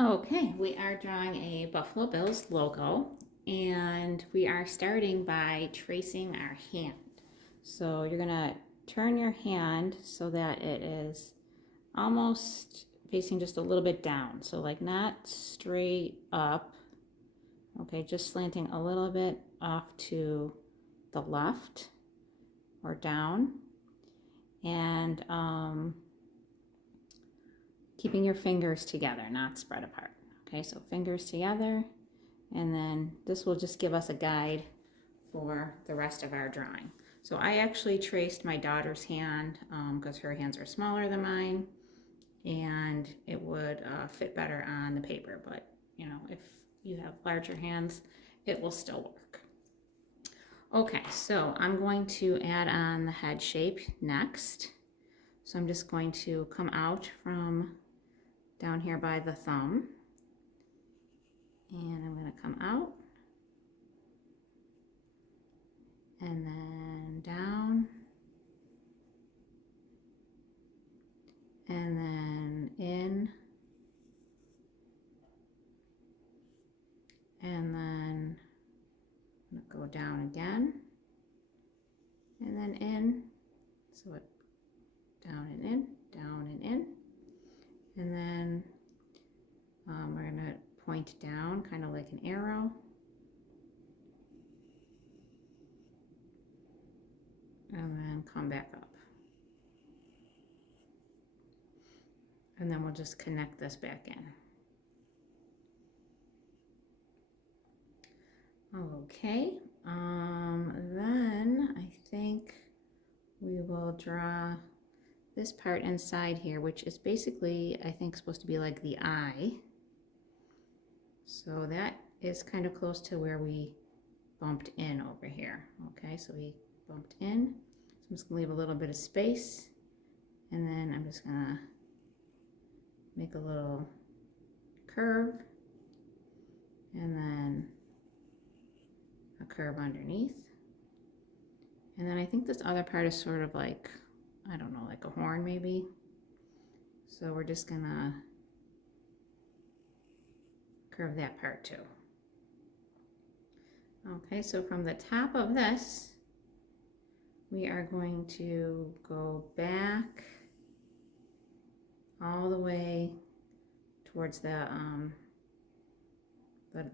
Okay, we are drawing a Buffalo Bills logo, and we are starting by tracing our hand. So you're gonna turn your hand so that it is almost facing just a little bit down. So like not straight up, okay, just slanting a little bit off to the left or down. And keeping your fingers together, not spread apart. Okay, so fingers together, and then this will just give us a guide for the rest of our drawing. So I actually traced my daughter's hand because her hands are smaller than mine, and it would fit better on the paper, but you know, if you have larger hands, it will still work. Okay, so I'm going to add on the head shape next. So I'm just going to come out from down here by the thumb, and I'm going to come out and then down and then in and then go down again and then in, so it down and in, down and in, and then we're going to point down kind of like an arrow, and then come back up, and then we'll just connect this back in. Okay, then I think we will draw this part inside here, which is basically, I think, supposed to be like the eye. So that is kind of close to where we bumped in over here. Okay, so we bumped in. So I'm just gonna leave a little bit of space, and then I'm just gonna make a little curve, and then a curve underneath. And then I think this other part is sort of like, I don't know, like a horn maybe. So we're just gonna curve that part too. Okay, so from the top of this, we are going to go back all the way towards the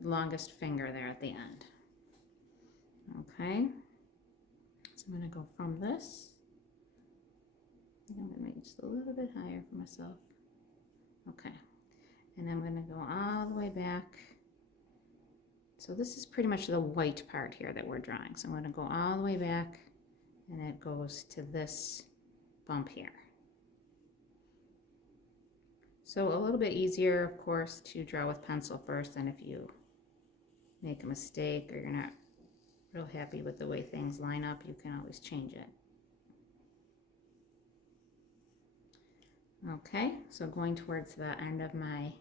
longest finger there at the end. Okay, so I'm going to go from this. I think I'm going to make it just a little bit higher for myself. Okay, and I'm going to go all the way back. So this is pretty much the white part here that we're drawing. So I'm going to go all the way back, and it goes to this bump here. So a little bit easier, of course, to draw with pencil first than if you make a mistake or you're not real happy with the way things line up, you can always change it. Okay, so going towards the end of my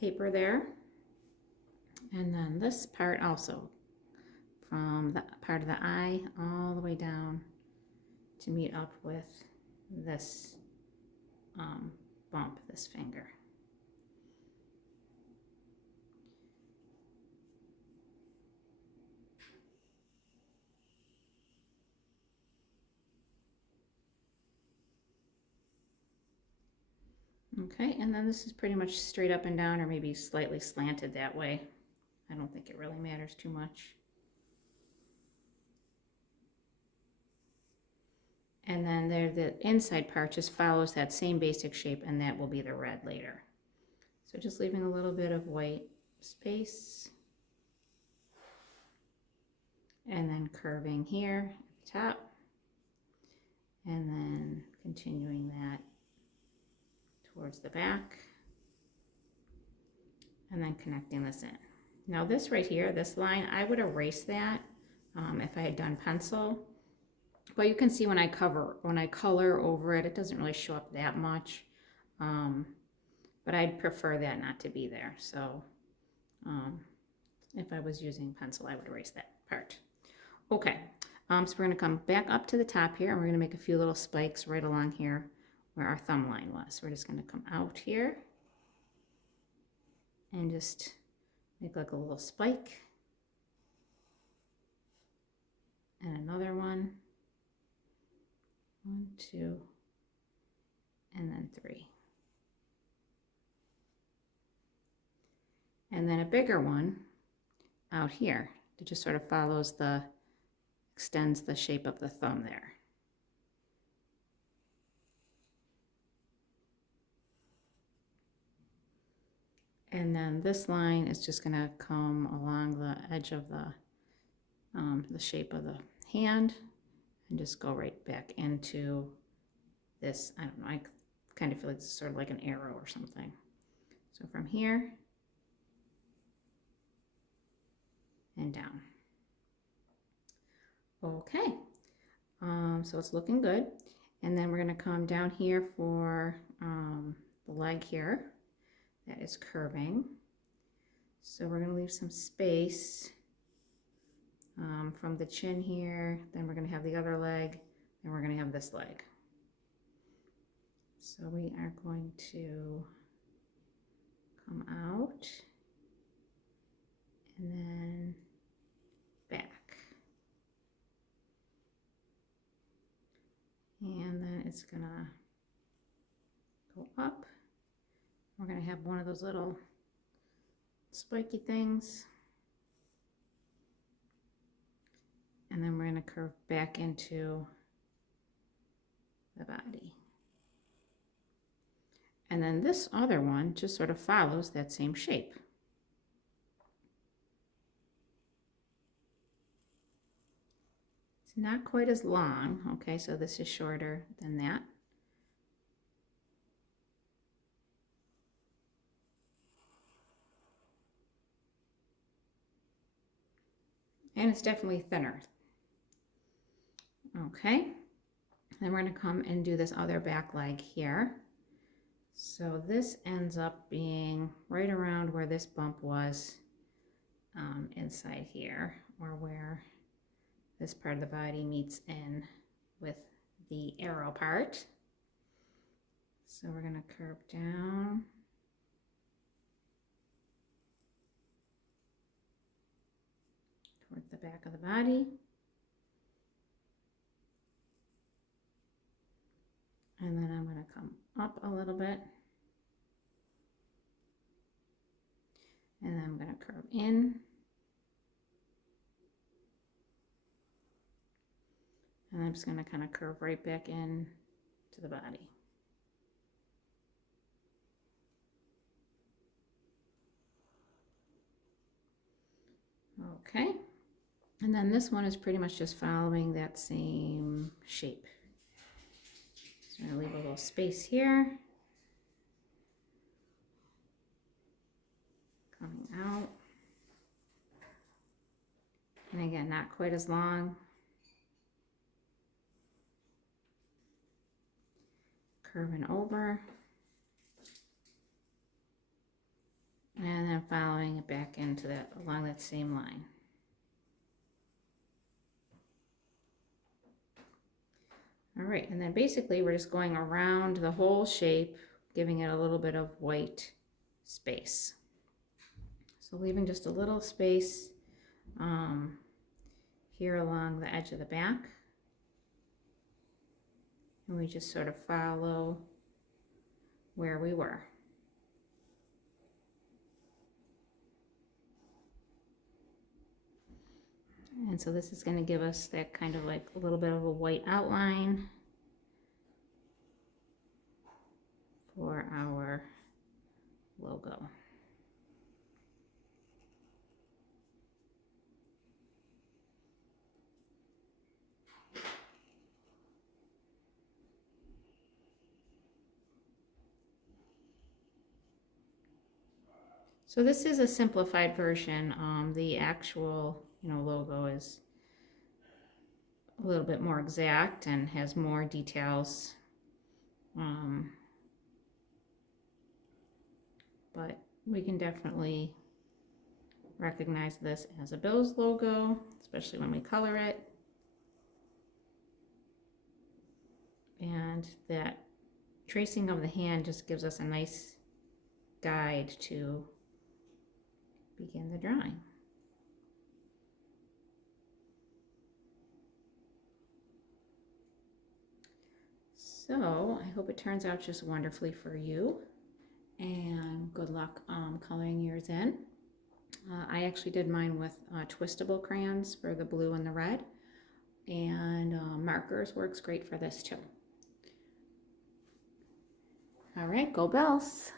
paper there. And then this part also, from the part of the eye all the way down to meet up with this bump, this finger. Okay, and then this is pretty much straight up and down, or maybe slightly slanted that way. I don't think it really matters too much. And then there, the inside part just follows that same basic shape, and that will be the red later. So just leaving a little bit of white space, and then curving here at the top, and then continuing that towards the back, and then connecting this in. Now this right here, this line, I would erase that if I had done pencil, but you can see when I color over it, it doesn't really show up that much, but I'd prefer that not to be there. So if I was using pencil, I would erase that part. Okay, so we're going to come back up to the top here, and we're going to make a few little spikes right along here where our thumb line was. So we're just going to come out here, and just make like a little spike. And another one. 1, 2, and then 3. And then a bigger one out here that just sort of follows extends the shape of the thumb there. And then this line is just going to come along the edge of the shape of the hand and just go right back into this. I don't know, I kind of feel like it's sort of like an arrow or something. So from here and down. Okay, so it's looking good. And then we're going to come down here for the leg here that is curving. So we're going to leave some space from the chin here. Then we're going to have the other leg, and we're going to have this leg. So we are going to come out and then back. And then it's going to go up. We're going to have one of those little spiky things. And then we're going to curve back into the body. And then this other one just sort of follows that same shape. It's not quite as long, okay, so this is shorter than that. And it's definitely thinner. Okay, then we're going to come and do this other back leg here. So this ends up being right around where this bump was inside here, or where this part of the body meets in with the arrow part. So we're going to curve down. Towards the back of the body. And then I'm going to come up a little bit. And then I'm going to curve in. And I'm just going to kind of curve right back in to the body. Okay. And then this one is pretty much just following that same shape. So I'm going to leave a little space here. Coming out. And again, not quite as long. Curving over. And then following it back into that, along that same line. All right, and then basically we're just going around the whole shape, giving it a little bit of white space. So leaving just a little space here along the edge of the back. And we just sort of follow where we were. And so this is going to give us that kind of like a little bit of a white outline for our logo. So this is a simplified version. The actual, logo is a little bit more exact and has more details. But we can definitely recognize this as a Bill's logo, especially when we color it. And that tracing of the hand just gives us a nice guide to begin the drawing. So I hope it turns out just wonderfully for you, and good luck coloring yours in. I actually did mine with twistable crayons for the blue and the red, and markers works great for this too. All right, go Bells!